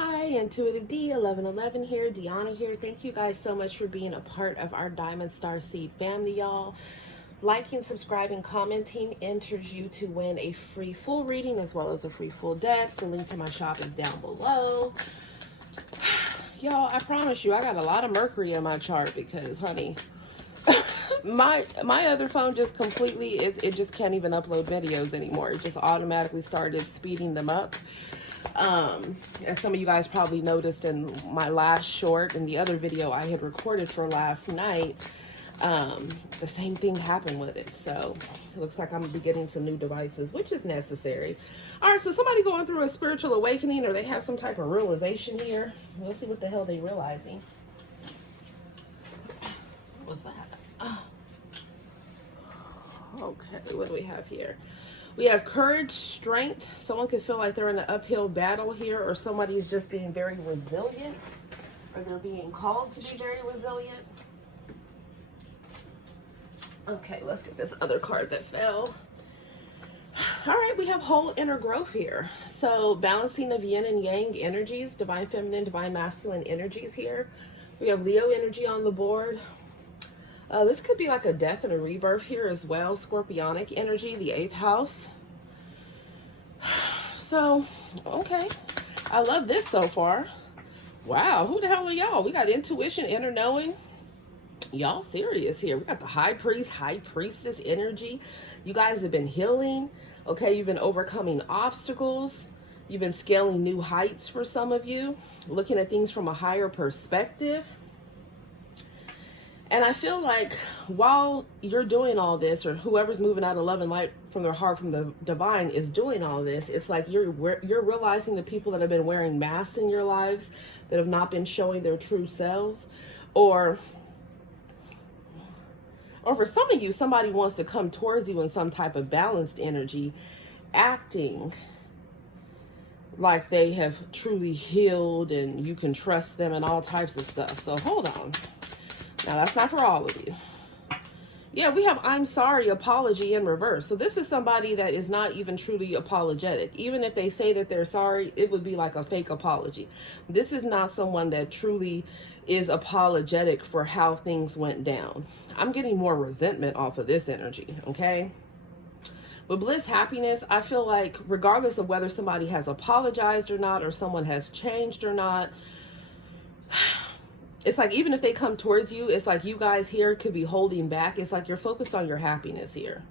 Hi, Intuitive D 1111 here, Dionna here. Thank you guys so much for being a part of our Diamond Star Seed family, y'all. Liking, subscribing, commenting enters you to win a free full reading as well as a free full deck. The link to my shop is down below. Y'all, I promise you, I got a lot of Mercury in my chart because, honey, my other phone just completely, it just can't even upload videos anymore. It just automatically started speeding them up. As some of you guys probably noticed in my last short and the other video I had recorded for last night, the same thing happened with it. So it looks like I'm gonna be getting some new devices, which is necessary. All right, so somebody going through a spiritual awakening, or they have some type of realization here. We'll see what the hell they realizing. What was that? Oh. Okay, what do we have here? We have courage, strength. Someone could feel like they're in an uphill battle here, or somebody is just being very resilient, or they're being called to be very resilient. Okay, let's get this other card that fell. All right, we have whole inner growth here. So balancing of yin and yang energies, divine feminine, divine masculine energies here. We have Leo energy on the board. This could be like a death and a rebirth here as well. Scorpionic energy, the 8th house. So, okay. I love this so far. Wow, who the hell are y'all? We got intuition, inner knowing. Y'all serious here. We got the high priest, high priestess energy. You guys have been healing. Okay, you've been overcoming obstacles. You've been scaling new heights for some of you. Looking at things from a higher perspective. And I feel like while you're doing all this, or whoever's moving out of love and light from their heart, from the divine, is doing all this, it's like you're realizing the people that have been wearing masks in your lives, that have not been showing their true selves, or for some of you, somebody wants to come towards you in some type of balanced energy, acting like they have truly healed and you can trust them and all types of stuff. So hold on. Now, that's not for all of you. Yeah, we have I'm sorry, apology in reverse. So this is somebody that is not even truly apologetic. Even if they say that they're sorry, it would be like a fake apology. This is not someone that truly is apologetic for how things went down. I'm getting more resentment off of this energy, okay? With bliss, happiness, I feel like regardless of whether somebody has apologized or not, or someone has changed or not, it's like even if they come towards you, it's like you guys here could be holding back. It's like you're focused on your happiness here.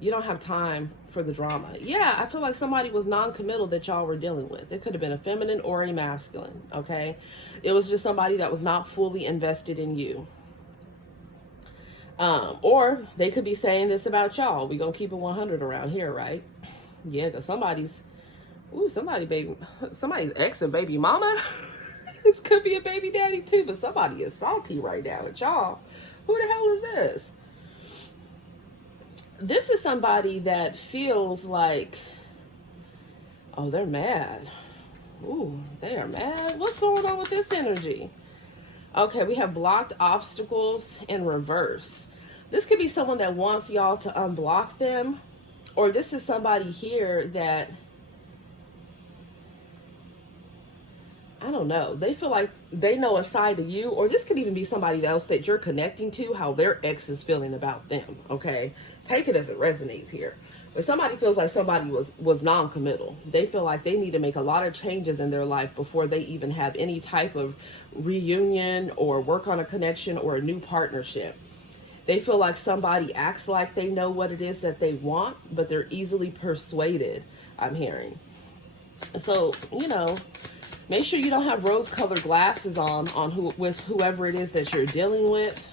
You don't have time for the drama. Yeah, I feel like somebody was non-committal that y'all were dealing with. It could have been a feminine or a masculine, okay? It was just somebody that was not fully invested in you. Or they could be saying this about y'all. We're going to keep it 100 around here, right? Yeah, because somebody's ex or baby mama. This could be a baby daddy too, but somebody is salty right now at y'all. Who the hell is this? This is somebody that feels like, oh, they're mad. Ooh, they are mad. What's going on with this energy? Okay, we have blocked obstacles in reverse. This could be someone that wants y'all to unblock them, or this is somebody here that, I don't know, they feel like they know a side of you, or this could even be somebody else that you're connecting to, how their ex is feeling about them, okay? Take it as it resonates here. But somebody feels like somebody was non-committal. They feel like they need to make a lot of changes in their life before they even have any type of reunion or work on a connection or a new partnership. They feel like somebody acts like they know what it is that they want, but they're easily persuaded, I'm hearing. So, you know, make sure you don't have rose-colored glasses on with whoever it is that you're dealing with,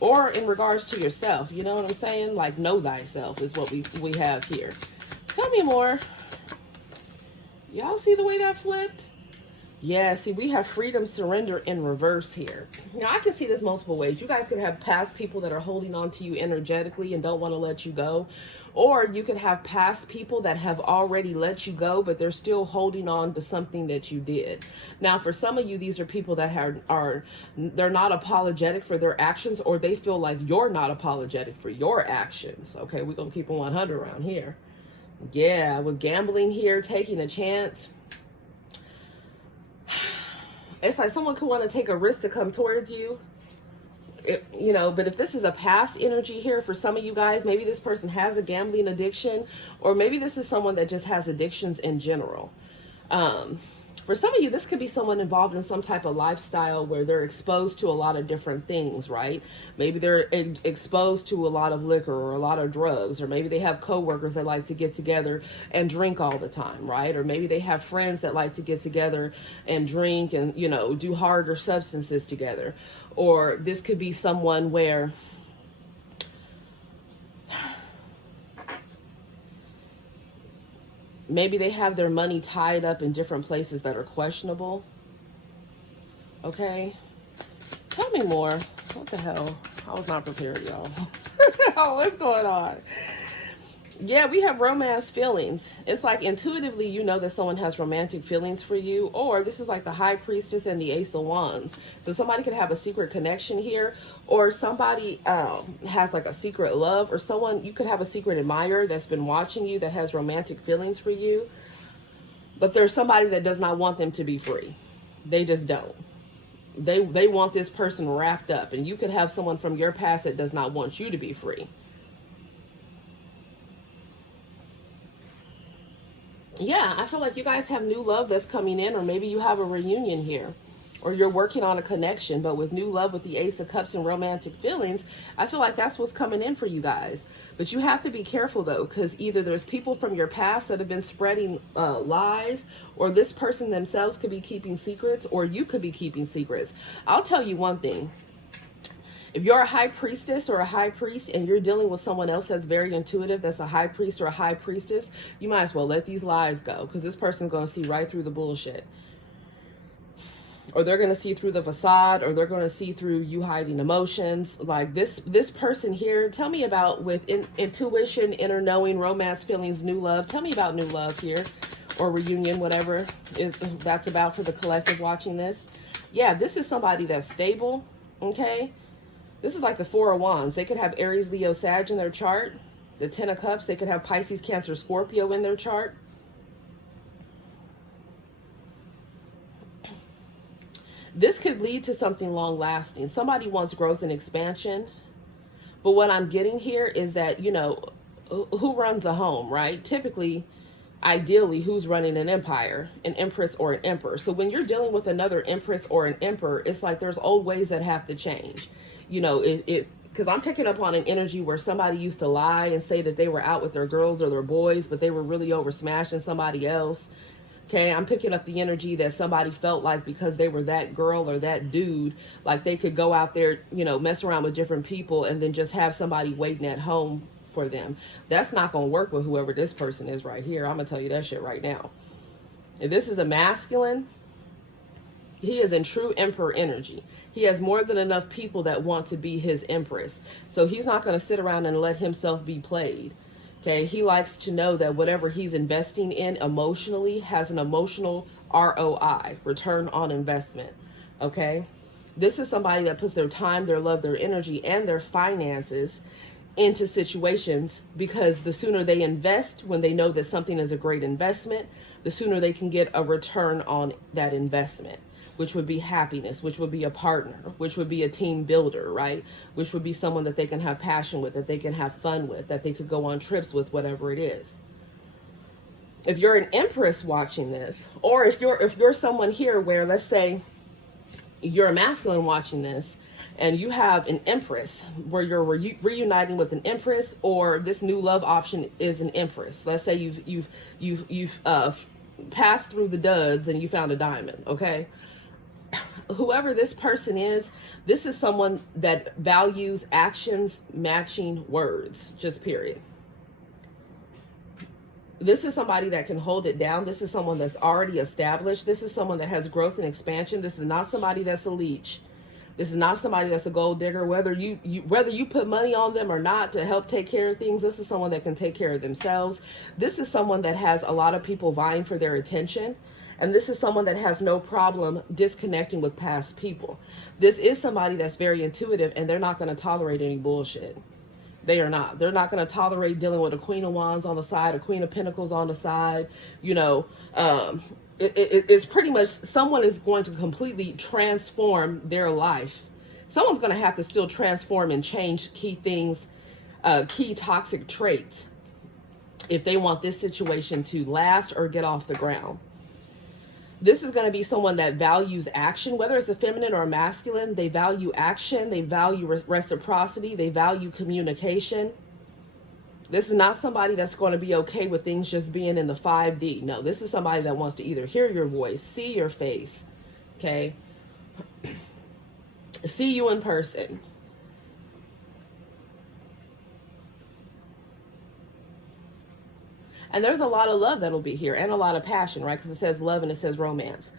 or in regards to yourself. You know what I'm saying? Like, know thyself is what we have here. Tell me more. Y'all see the way that flipped? Yeah, see, we have freedom, surrender in reverse here. Now, I can see this multiple ways. You guys could have past people that are holding on to you energetically and don't want to let you go. Or you could have past people that have already let you go, but they're still holding on to something that you did. Now, for some of you, these are people that they're not apologetic for their actions, or they feel like you're not apologetic for your actions. Okay, we're going to keep it 100 around here. Yeah, with gambling here, taking a chance. It's like someone could want to take a risk to come towards you. You know, but if this is a past energy here for some of you guys, maybe this person has a gambling addiction, or maybe this is someone that just has addictions in general. For some of you, this could be someone involved in some type of lifestyle where they're exposed to a lot of different things, right? Maybe they're exposed to a lot of liquor or a lot of drugs, or maybe they have coworkers that like to get together and drink all the time, right? Or maybe they have friends that like to get together and drink and, you know, do harder substances together. Or this could be someone where maybe they have their money tied up in different places that are questionable. Okay. Tell me more. What the hell? I was not prepared, y'all. Oh, what's going on? Yeah, we have romance feelings. It's like intuitively you know that someone has romantic feelings for you, or this is like the High Priestess and the Ace of Wands. So somebody could have a secret connection here, or somebody has like a secret love, or someone, you could have a secret admirer that's been watching you that has romantic feelings for you. But there's somebody that does not want them to be free. They just don't. They want this person wrapped up, and you could have someone from your past that does not want you to be free. Yeah, I feel like you guys have new love that's coming in, or maybe you have a reunion here, or you're working on a connection, but with new love with the Ace of Cups and romantic feelings, I feel like that's what's coming in for you guys. But you have to be careful though, because either there's people from your past that have been spreading lies, or this person themselves could be keeping secrets, or you could be keeping secrets. I'll tell you one thing. If you're a high priestess or a high priest and you're dealing with someone else that's very intuitive, that's a high priest or a high priestess, you might as well let these lies go, because this person's going to see right through the bullshit. Or they're going to see through the facade, or they're going to see through you hiding emotions. Like this person here, tell me about with intuition, inner knowing, romance feelings, new love. Tell me about new love here, or reunion, whatever that's about for the collective watching this. Yeah, this is somebody that's stable, okay? This is like the Four of Wands. They could have Aries, Leo, Sag in their chart. The Ten of Cups, they could have Pisces, Cancer, Scorpio in their chart. This could lead to something long lasting. Somebody wants growth and expansion. But what I'm getting here is that, you know, who runs a home, right? Typically, ideally, who's running an empire, an empress or an emperor. So when you're dealing with another empress or an emperor, it's like there's old ways that have to change. You know, because I'm picking up on an energy where somebody used to lie and say that they were out with their girls or their boys, but they were really over smashing somebody else. Okay, I'm picking up the energy that somebody felt like because they were that girl or that dude, like they could go out there, you know, mess around with different people and then just have somebody waiting at home for them. That's not going to work with whoever this person is right here. I'm going to tell you that shit right now. If this is a masculine, he is in true emperor energy. He has more than enough people that want to be his empress. So he's not going to sit around and let himself be played. Okay, he likes to know that whatever he's investing in emotionally has an emotional ROI, return on investment. Okay, this is somebody that puts their time, their love, their energy, and their finances into situations, because the sooner they invest when they know that something is a great investment, the sooner they can get a return on that investment, which would be happiness, which would be a partner, which would be a team builder, right? Which would be someone that they can have passion with, that they can have fun with, that they could go on trips with, whatever it is. If you're an empress watching this, or if you're someone here where, let's say you're a masculine watching this, and you have an empress where you're reuniting with an empress, or this new love option is an empress. Let's say you've passed through the duds and you found a diamond, okay? Whoever this person is, this is someone that values actions matching words, just period. This is somebody that can hold it down. This is someone that's already established. This is someone that has growth and expansion. This is not somebody that's a leech. This is not somebody that's a gold digger. Whether you put money on them or not to help take care of things, this is someone that can take care of themselves. This is someone that has a lot of people vying for their attention. And this is someone that has no problem disconnecting with past people. This is somebody that's very intuitive, and they're not going to tolerate any bullshit. They are not. They're not going to tolerate dealing with a Queen of Wands on the side, a Queen of Pentacles on the side, you know, it's pretty much someone is going to completely transform their life. Someone's going to have to still transform and change key things, key toxic traits, if they want this situation to last or get off the ground. This is going to be someone that values action, whether it's a feminine or a masculine. They value action, they value reciprocity, they value communication. This is not somebody that's going to be okay with things just being in the 5D. No, this is somebody that wants to either hear your voice, see your face, okay? See you in person. And there's a lot of love that'll be here and a lot of passion, right? Because it says love and it says romance.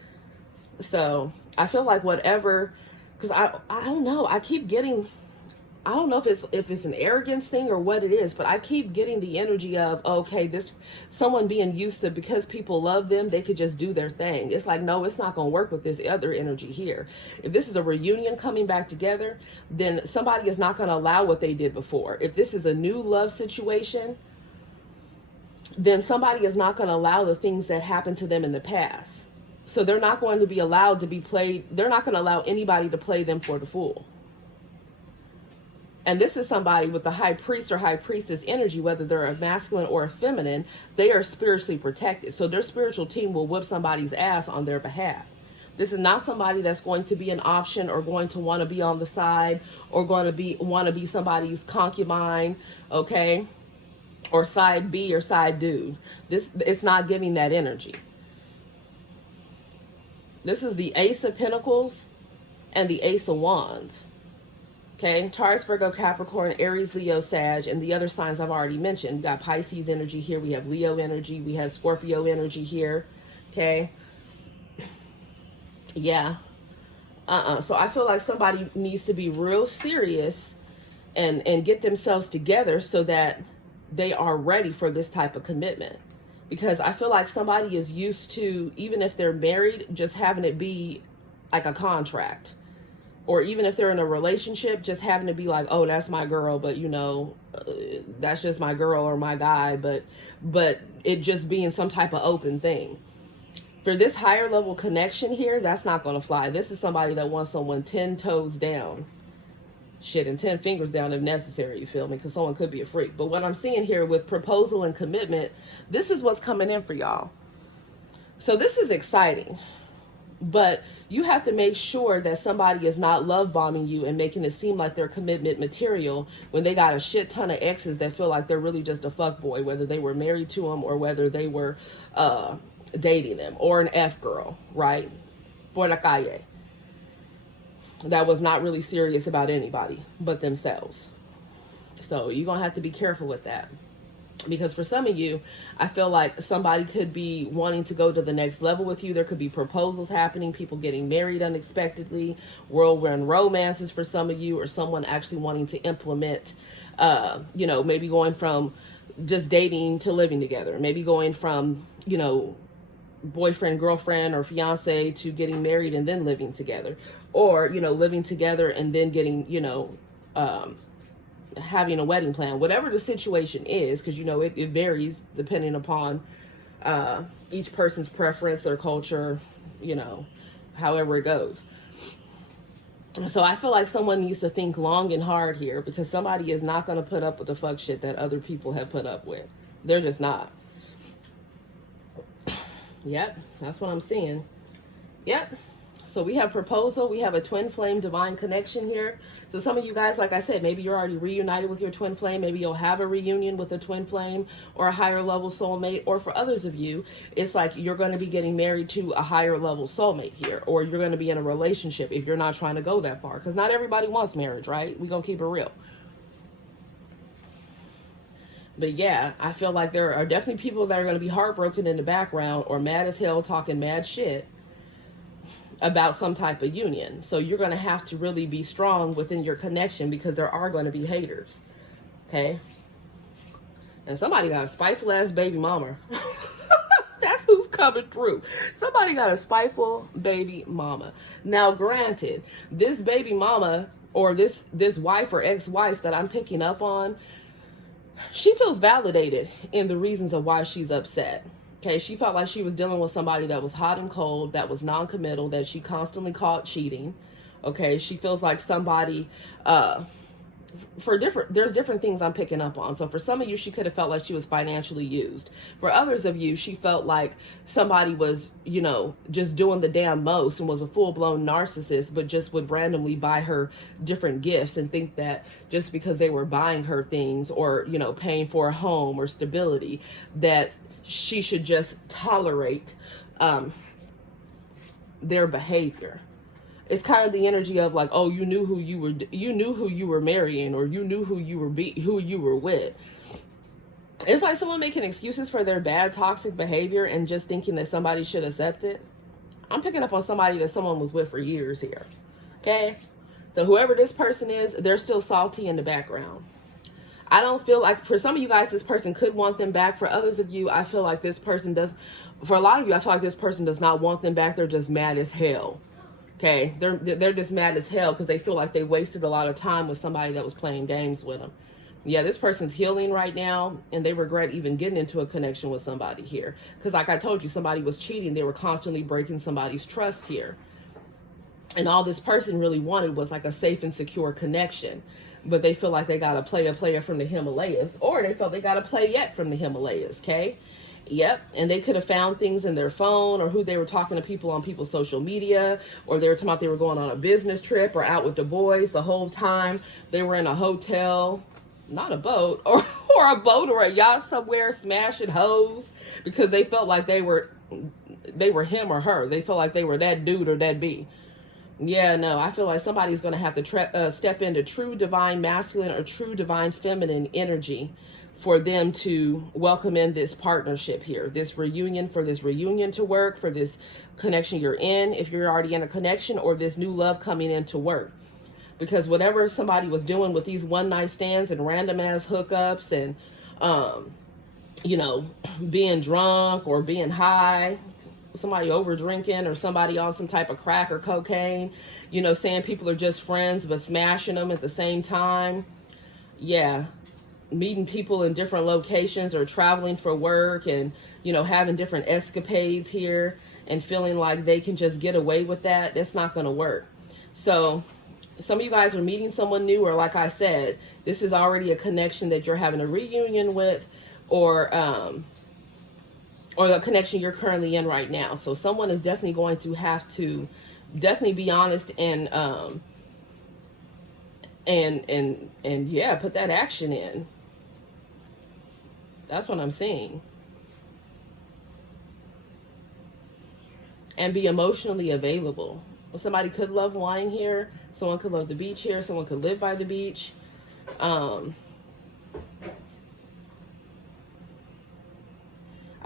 So I feel like whatever, because I don't know, I keep getting, I don't know if it's an arrogance thing or what it is, but I keep getting the energy of, okay, this someone being used to, because people love them, they could just do their thing. It's like, no, it's not going to work with this other energy here. If this is a reunion coming back together, then somebody is not going to allow what they did before. If this is a new love situation, then somebody is not going to allow the things that happened to them in the past. So they're not going to be allowed to be played. They're not going to allow anybody to play them for the fool. And this is somebody with the high priest or high priestess energy, whether they're a masculine or a feminine, they are spiritually protected. So their spiritual team will whip somebody's ass on their behalf. This is not somebody that's going to be an option or going to want to be on the side or going to want to be somebody's concubine, okay? Or side B or side dude. It's not giving that energy. This is the Ace of Pentacles and the Ace of Wands. Okay, Taurus, Virgo, Capricorn, Aries, Leo, Sag, and the other signs I've already mentioned. We got Pisces energy here. We have Leo energy. We have Scorpio energy here. Okay. Yeah. So I feel like somebody needs to be real serious and get themselves together so that they are ready for this type of commitment. Because I feel like somebody is used to, even if they're married, just having it be like a contract. Or even if they're in a relationship, just having to be like, oh, that's my girl, but you know, that's just my girl or my guy, but it just being some type of open thing. For this higher level connection here, that's not going to fly. This is somebody that wants someone 10 toes down. Shit, and 10 fingers down if necessary, you feel me? Because someone could be a freak. But what I'm seeing here with proposal and commitment, this is what's coming in for y'all. So this is exciting. But you have to make sure that somebody is not love bombing you and making it seem like they're commitment material when they got a shit ton of exes that feel like they're really just a fuck boy, whether they were married to them or whether they were dating them, or an F girl, right? Por la calle. That was not really serious about anybody but themselves. So you're going to have to be careful with that. Because for some of you, I feel like somebody could be wanting to go to the next level with you. There could be proposals happening, people getting married unexpectedly, whirlwind romances for some of you, or someone actually wanting to implement, you know, maybe going from just dating to living together. Maybe going from, you know, boyfriend, girlfriend, or fiance to getting married and then living together. Or, you know, living together and then getting, you know, having a wedding plan, whatever the situation is, because, you know, it varies depending upon each person's preference, their culture, you know, however it goes. So I feel like someone needs to think long and hard here, because somebody is not going to put up with the fuck shit that other people have put up with. They're just not. Yep, that's what I'm seeing. Yep. So we have proposal, we have a twin flame divine connection here. So some of you guys, like I said, maybe you're already reunited with your twin flame. Maybe you'll have a reunion with a twin flame or a higher level soulmate. Or for others of you, it's like you're going to be getting married to a higher level soulmate here. Or you're going to be in a relationship if you're not trying to go that far. Because not everybody wants marriage, right? We're going to keep it real. But yeah, I feel like there are definitely people that are going to be heartbroken in the background or mad as hell talking mad shit about some type of union. So you're going to have to really be strong within your connection, because there are going to be haters. Okay? And somebody got a spiteful ass baby mama. That's who's coming through. Somebody got a spiteful baby mama. Now, granted, this baby mama or this wife or ex-wife that I'm picking up on, she feels validated in the reasons of why she's upset. Okay, she felt like she was dealing with somebody that was hot and cold, that was non-committal, that she constantly caught cheating. Okay, she feels like somebody, there's different things I'm picking up on. So for some of you, she could have felt like she was financially used. For others of you, she felt like somebody was, you know, just doing the damn most and was a full-blown narcissist, but just would randomly buy her different gifts and think that just because they were buying her things or, you know, paying for a home or stability, that she should just tolerate their behavior. It's kind of the energy of like, oh, you knew who you were marrying, or you knew who you were with. It's like someone making excuses for their bad toxic behavior and just thinking that somebody should accept it. I'm picking up on somebody that someone was with for years here. Okay? So whoever this person is, they're still salty in the background. I don't feel like, for some of you guys, this person could want them back. For others of you, I feel like this person does. For a lot of you, I feel like this person does not want them back. They're just mad as hell. Okay, they're just mad as hell because they feel like they wasted a lot of time with somebody that was playing games with them. Yeah, this person's healing right now, and they regret even getting into a connection with somebody here. Because like I told you, somebody was cheating. They were constantly breaking somebody's trust here. And all this person really wanted was like a safe and secure connection. But they feel like they got to play a player from the Himalayas, or they felt they got to play yet from the Himalayas, okay? Yep, and they could have found things in their phone, or who they were talking to people on people's social media, or they were talking about they were going on a business trip or out with the boys the whole time. They were in a hotel, not a boat, or a boat or a yacht somewhere, smashing hoes because they felt like they were him or her. They felt like they were that dude or that B. Yeah, no, I feel like somebody's going to have to step into true divine masculine or true divine feminine energy for them to welcome in this partnership here, this reunion, for this reunion to work, for this connection you're in, if you're already in a connection, or this new love coming in to work. Because whatever somebody was doing with these one night stands and random ass hookups and, you know, being drunk or being high, somebody over drinking or somebody on some type of crack or cocaine, you know, saying people are just friends but smashing them at the same time. Yeah. Meeting people in different locations or traveling for work and, you know, having different escapades here and feeling like they can just get away with that. That's not going to work. So some of you guys are meeting someone new, or like I said, this is already a connection that you're having a reunion with, or the connection you're currently in right now. So someone is definitely going to have to definitely be honest and yeah, put that action in. That's what I'm seeing. And be emotionally available. Somebody could love wine here. Someone could love the beach here. Someone could live by the beach. I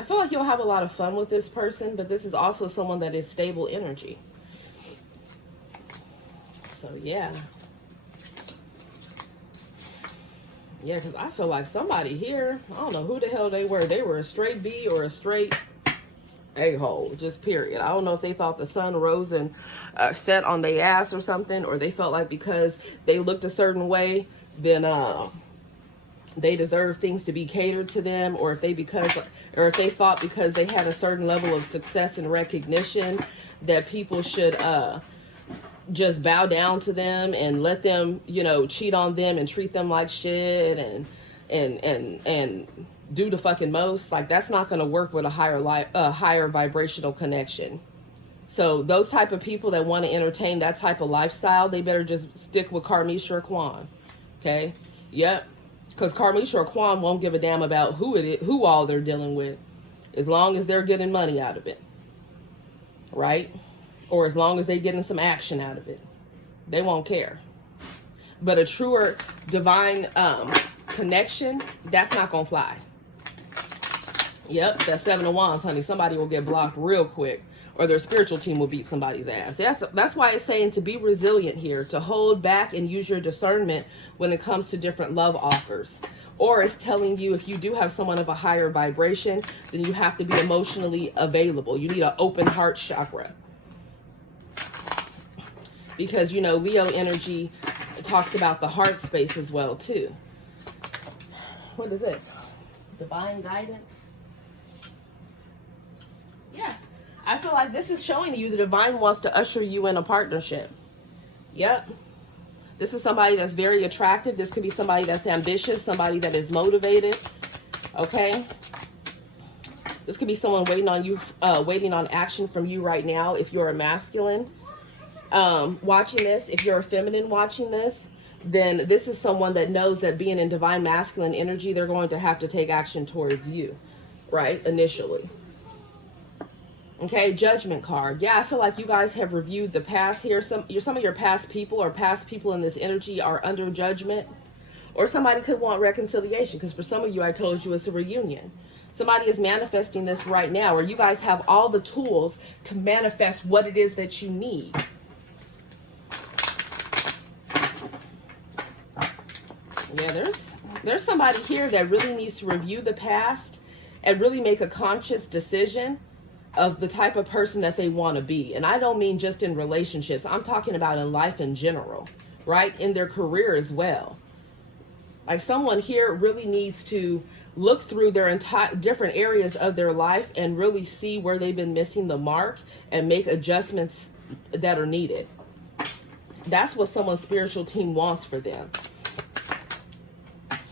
feel like you'll have a lot of fun with this person, but this is also someone that is stable energy. So, yeah. Yeah, because I feel like somebody here, I don't know who the hell they were. They were a straight B or a straight a-hole, just period. I don't know if they thought the sun rose and set on their ass or something, or they felt like because they looked a certain way, then they deserve things to be catered to them, or if they thought because they had a certain level of success and recognition that people should just bow down to them and let them, you know, cheat on them and treat them like shit and do the fucking most. Like, that's not going to work with a higher vibrational connection. So those type of people that want to entertain that type of lifestyle, they better just stick with Karmisha or Kwan. Okay? Yep. Because Karmisha or Kwan won't give a damn about who all they're dealing with, as long as they're getting money out of it. Right? Or as long as they're getting some action out of it. They won't care. But a truer divine connection, that's not going to fly. Yep, that's 7 of Wands, honey. Somebody will get blocked real quick, or their spiritual team will beat somebody's ass. That's why it's saying to be resilient here, to hold back and use your discernment when it comes to different love offers. Or it's telling you, if you do have someone of a higher vibration, then you have to be emotionally available. You need an open heart chakra. Because, you know, Leo energy talks about the heart space as well, too. What is this? Divine guidance. I feel like this is showing you the divine wants to usher you in a partnership. Yep. This is somebody that's very attractive. This could be somebody that's ambitious, somebody that is motivated. Okay. This could be someone waiting on you, waiting on action from you right now. If you're a masculine watching this, if you're a feminine watching this, then this is someone that knows that being in divine masculine energy, they're going to have to take action towards you, right? Initially. Okay, Judgment card. Yeah, I feel like you guys have reviewed the past here. Some of your past people or past people in this energy are under judgment. Or somebody could want reconciliation, because for some of you, I told you it's a reunion. Somebody is manifesting this right now, or you guys have all the tools to manifest what it is that you need. Yeah, there's somebody here that really needs to review the past and really make a conscious decision of the type of person that they want to be. And I don't mean just in relationships. I'm talking about in life in general, right? In their career as well. Like someone here really needs to look through their entire different areas of their life and really see where they've been missing the mark and make adjustments that are needed. That's what someone's spiritual team wants for them.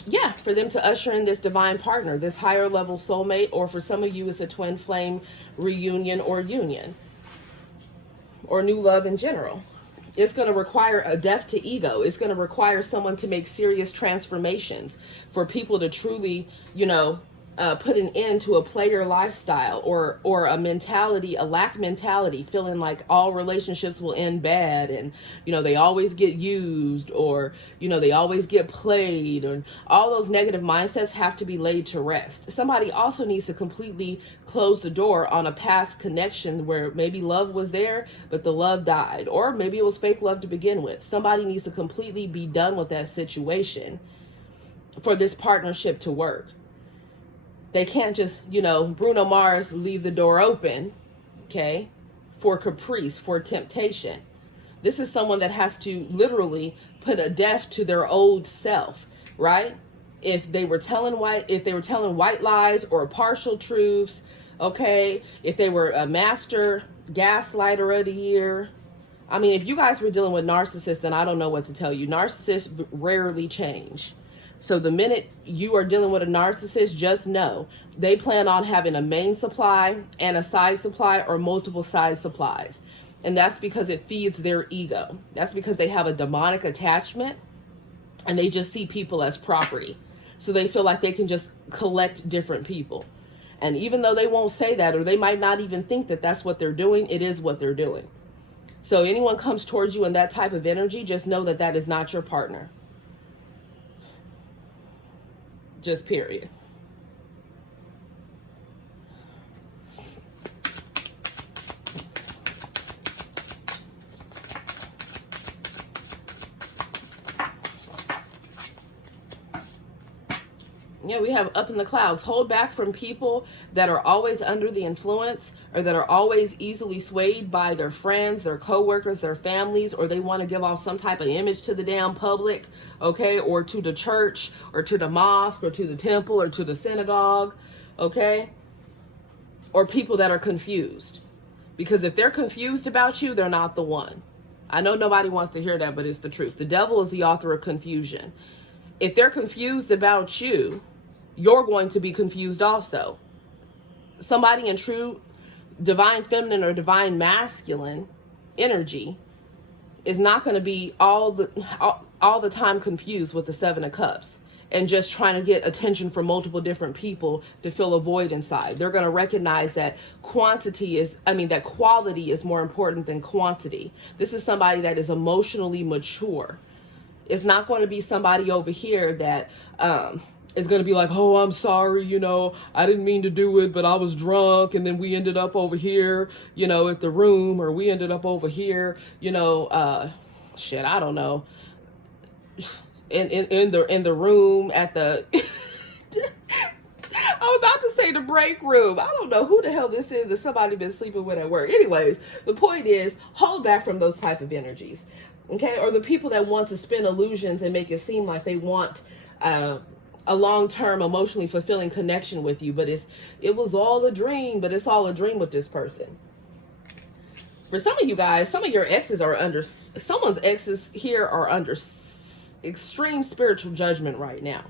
Yeah, for them to usher in this divine partner, this higher level soulmate, or for some of you, it's a twin flame reunion or union, or new love in general. It's going to require a death to ego. It's going to require someone to make serious transformations for people to truly, you know, put an end to a player lifestyle or a mentality, a lack mentality, feeling like all relationships will end bad and, you know, they always get used, or, you know, they always get played, and all those negative mindsets have to be laid to rest. Somebody also needs to completely close the door on a past connection where maybe love was there, but the love died, or maybe it was fake love to begin with. Somebody needs to completely be done with that situation for this partnership to work. They can't just, you know, Bruno Mars, leave the door open, okay, for caprice, for temptation. This is someone that has to literally put a death to their old self, right? If they were telling white lies or partial truths, okay, if they were a master gaslighter of the year. I mean, if you guys were dealing with narcissists, then I don't know what to tell you. Narcissists rarely change. So the minute you are dealing with a narcissist, just know they plan on having a main supply and a side supply or multiple side supplies. And that's because it feeds their ego. That's because they have a demonic attachment and they just see people as property. So they feel like they can just collect different people. And even though they won't say that, or they might not even think that that's what they're doing, it is what they're doing. So anyone comes towards you in that type of energy, just know that that is not your partner. Just period. Yeah, we have up in the clouds. Hold back from people that are always under the influence, or that are always easily swayed by their friends, their coworkers, their families, or they want to give off some type of image to the damn public, okay, or to the church, or to the mosque, or to the temple, or to the synagogue, okay, or people that are confused. Because if they're confused about you, they're not the one. I know nobody wants to hear that, but it's the truth. The devil is the author of confusion. If they're confused about you, you're going to be confused also. Somebody in true divine feminine or divine masculine energy is not going to be all the time confused with the Seven of Cups and just trying to get attention from multiple different people to fill a void inside. They're going to recognize that quality is more important than quantity. This is somebody that is emotionally mature. It's not going to be somebody over here that is going to be like, oh, I'm sorry, you know, I didn't mean to do it, but I was drunk, and then we ended up over here, you know, at the room, or we ended up over here, you know, I don't know, in the room at the I was about to say the break room. I don't know who the hell this is that somebody been sleeping with at work. Anyways, the point is, hold back from those type of energies. Okay, or the people that want to spin illusions and make it seem like they want a long-term emotionally fulfilling connection with you, but it was all a dream, but it's all a dream with this person. For some of you guys, some of your exes are under, someone's exes here are under extreme spiritual judgment right now.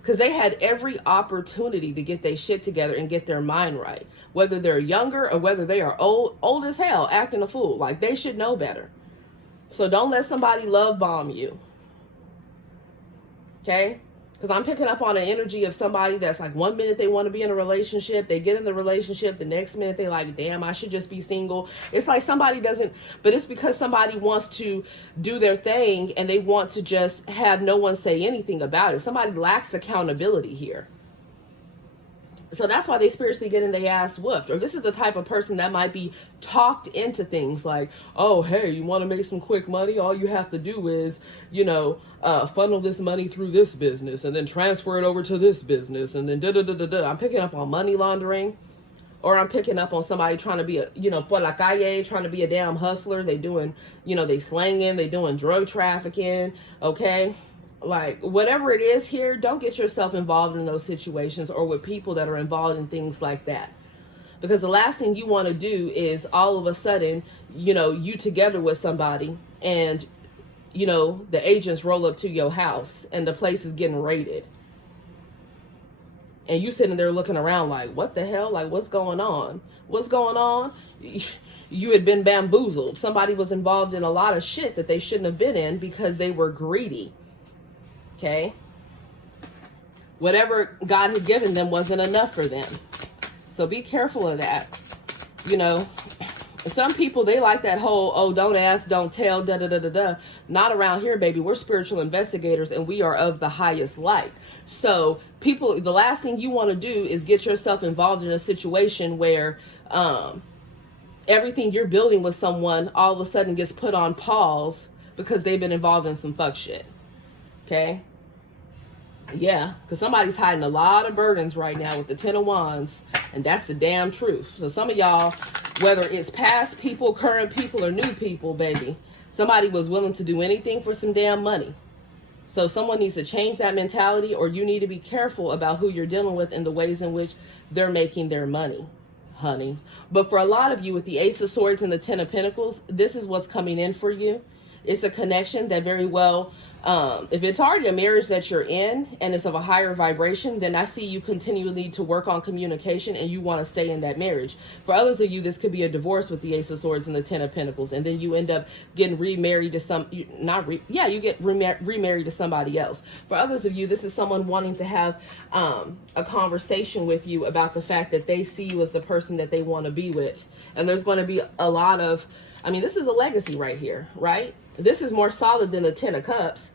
Because they had every opportunity to get their shit together and get their mind right. Whether they're younger or whether they are old as hell, acting a fool. Like, they should know better. So don't let somebody love bomb you. Okay? Because I'm picking up on an energy of somebody that's like, one minute they want to be in a relationship, they get in the relationship, the next minute they like, damn, I should just be single. It's like somebody doesn't, but it's because somebody wants to do their thing and they want to just have no one say anything about it. Somebody lacks accountability here. So that's why they spiritually getting their ass whooped. Or this is the type of person that might be talked into things like, oh, hey, you want to make some quick money? All you have to do is, you know, funnel this money through this business and then transfer it over to this business. And then da-da-da-da-da. I'm picking up on money laundering. Or I'm picking up on somebody trying to be a, you know, por la calle, trying to be a damn hustler. They doing, you know, they slanging, they doing drug trafficking, okay? Like, whatever it is here, don't get yourself involved in those situations or with people that are involved in things like that. Because the last thing you want to do is all of a sudden, you know, you together with somebody and, you know, the agents roll up to your house and the place is getting raided. And you sitting there looking around like, what the hell? Like, what's going on? What's going on? You had been bamboozled. Somebody was involved in a lot of shit that they shouldn't have been in because they were greedy. Okay? Whatever God had given them wasn't enough for them. So be careful of that. You know, some people, they like that whole, oh, don't ask, don't tell, da-da-da-da-da. Not around here, baby. We're spiritual investigators and we are of the highest light. So people, the last thing you want to do is get yourself involved in a situation where everything you're building with someone all of a sudden gets put on pause because they've been involved in some fuck shit. Okay? Yeah, because somebody's hiding a lot of burdens right now with the 10 of Wands, and that's the damn truth. So some of y'all, whether it's past people, current people, or new people, baby, somebody was willing to do anything for some damn money. So someone needs to change that mentality, or you need to be careful about who you're dealing with and the ways in which they're making their money, honey. But for a lot of you with the Ace of Swords and the 10 of Pentacles, this is what's coming in for you. It's a connection that very well, if it's already a marriage that you're in and it's of a higher vibration, then I see you continually need to work on communication and you want to stay in that marriage. For others of you, this could be a divorce with the Ace of Swords and the 10 of Pentacles, and then you end up getting remarried to you get remarried to somebody else. For others of you, this is someone wanting to have a conversation with you about the fact that they see you as the person that they want to be with. And there's going to be a lot of, I mean, this is a legacy right here, right? This is more solid than the 10 of Cups.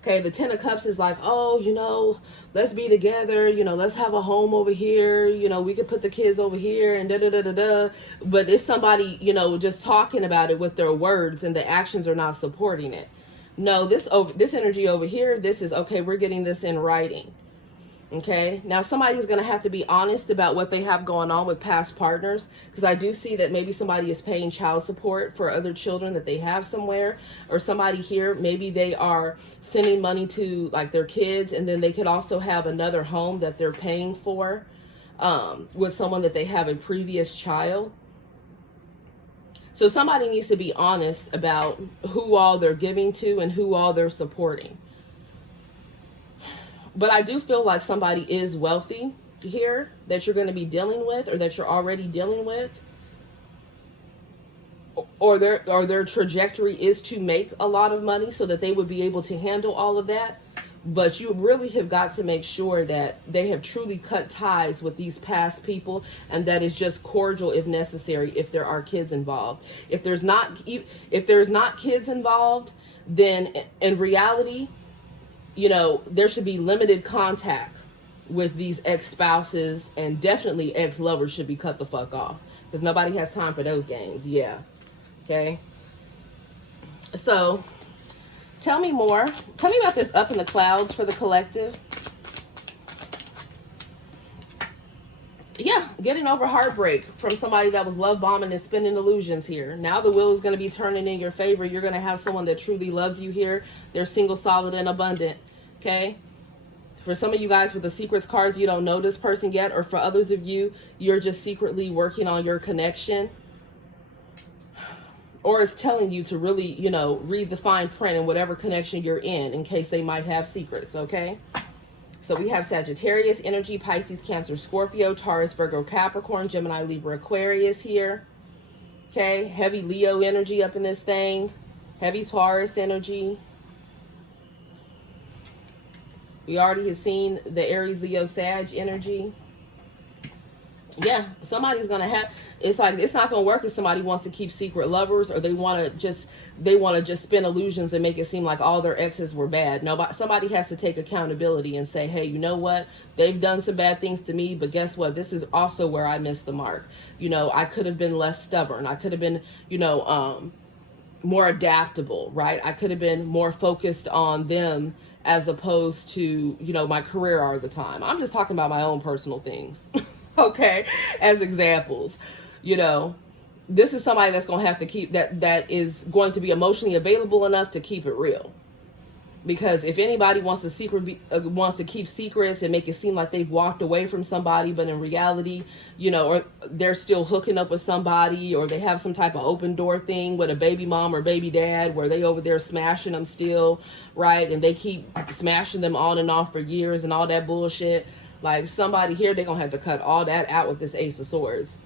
Okay, the 10 of Cups is like, oh, you know, let's be together. You know, let's have a home over here. You know, we could put the kids over here and da-da-da-da-da. But it's somebody, you know, just talking about it with their words and the actions are not supporting it. No, this energy over here, this is, okay, we're getting this in writing. Okay, now somebody's going to have to be honest about what they have going on with past partners, because I do see that maybe somebody is paying child support for other children that they have somewhere, or somebody here, maybe they are sending money to like their kids, and then they could also have another home that they're paying for with someone that they have a previous child. So somebody needs to be honest about who all they're giving to and who all they're supporting. But I do feel like somebody is wealthy here that you're going to be dealing with, or that you're already dealing with, or their trajectory is to make a lot of money so that they would be able to handle all of that. But you really have got to make sure that they have truly cut ties with these past people, and that is just cordial if necessary if there are kids involved. If there's not kids involved, then in reality, you know, there should be limited contact with these ex-spouses, and definitely ex-lovers should be cut the fuck off, because nobody has time for those games. Yeah. Okay. So tell me more. Tell me about this up in the clouds for the collective. Yeah, getting over heartbreak from somebody that was love bombing and spinning illusions here. Now the wheel is going to be turning in your favor. You're going to have someone that truly loves you here. They're single, solid, and abundant. Okay? For some of you guys with the secrets cards, you don't know this person yet. Or for others of you, you're just secretly working on your connection. or it's telling you to really, you know, read the fine print in whatever connection you're in case they might have secrets, okay? So we have Sagittarius energy, Pisces, Cancer, Scorpio, Taurus, Virgo, Capricorn, Gemini, Libra, Aquarius here. Okay, heavy Leo energy up in this thing. Heavy Taurus energy. We already have seen the Aries, Leo, Sag energy. Yeah, somebody's gonna have, it's like, it's not gonna work if somebody wants to keep secret lovers, or they want to just spin illusions and make it seem like all their exes were bad. No, somebody has to take accountability and say, hey, you know what, they've done some bad things to me, but guess what, this is also where I missed the mark. You know, I could have been less stubborn, I could have been, you know, more adaptable, right? I could have been more focused on them as opposed to, you know, my career all the time. I'm just talking about my own personal things. Okay, as examples. You know, this is somebody that's going to have to keep that is going to be emotionally available enough to keep it real. Because if anybody wants to keep secrets and make it seem like they've walked away from somebody, but in reality, you know, or they're still hooking up with somebody, or they have some type of open door thing with a baby mom or baby dad where they over there smashing them still, right? And they keep smashing them on and off for years and all that bullshit. Like, somebody here, they're going to have to cut all that out with this Ace of Swords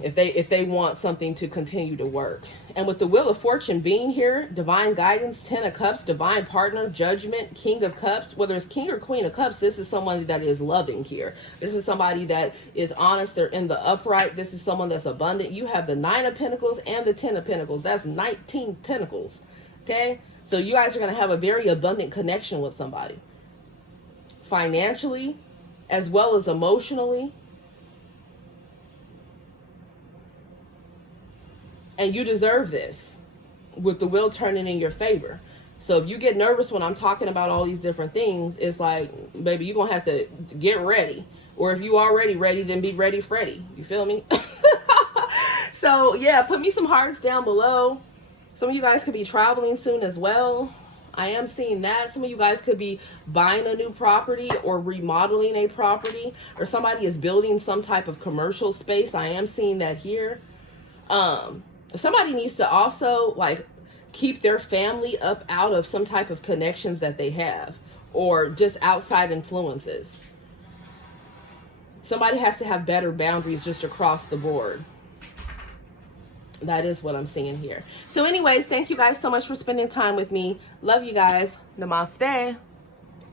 if they want something to continue to work. And with the Wheel of Fortune being here, divine guidance, 10 of Cups, divine partner, judgment, King of Cups, whether it's King or Queen of Cups, this is somebody that is loving here. This is somebody that is honest. They're in the upright. This is someone that's abundant. You have the 9 of Pentacles and the 10 of Pentacles. That's 19 Pentacles. Okay? So you guys are going to have a very abundant connection with somebody. Financially, as well as emotionally. And you deserve this with the wheel turning in your favor. So if you get nervous when I'm talking about all these different things, it's like, baby, you're going to have to get ready. Or if you already ready, then be ready, Freddy. You feel me? So yeah, put me some hearts down below. Some of you guys could be traveling soon as well. I am seeing that. Some of you guys could be buying a new property or remodeling a property, or somebody is building some type of commercial space. I am seeing that here. Somebody needs to also like keep their family up out of some type of connections that they have, or just outside influences. Somebody has to have better boundaries just across the board. That is what I'm seeing here. So anyways, thank you guys so much for spending time with me. Love you guys. Namaste.